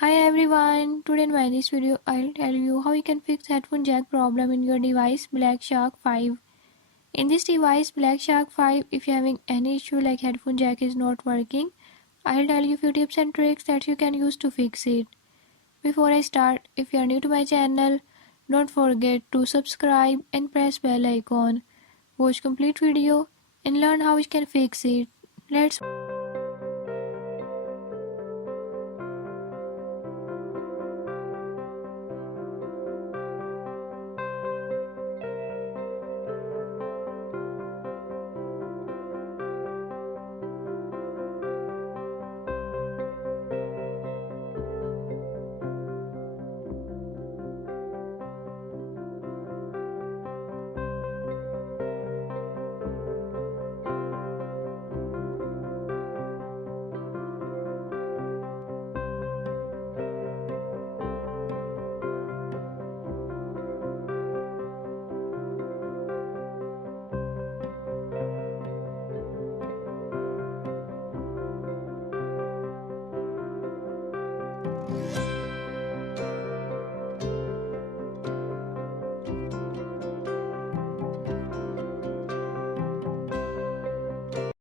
Hi everyone, today in my this video I'll tell you how you can fix headphone jack problem in your device Black Shark 5. In this device Black Shark 5, if you're having any issue like headphone jack is not working, I'll tell you few tips and tricks that you can use to fix it. Before I start, if you are new to my channel, don't forget to subscribe and press bell icon. Watch complete video and learn how you can fix it. Let's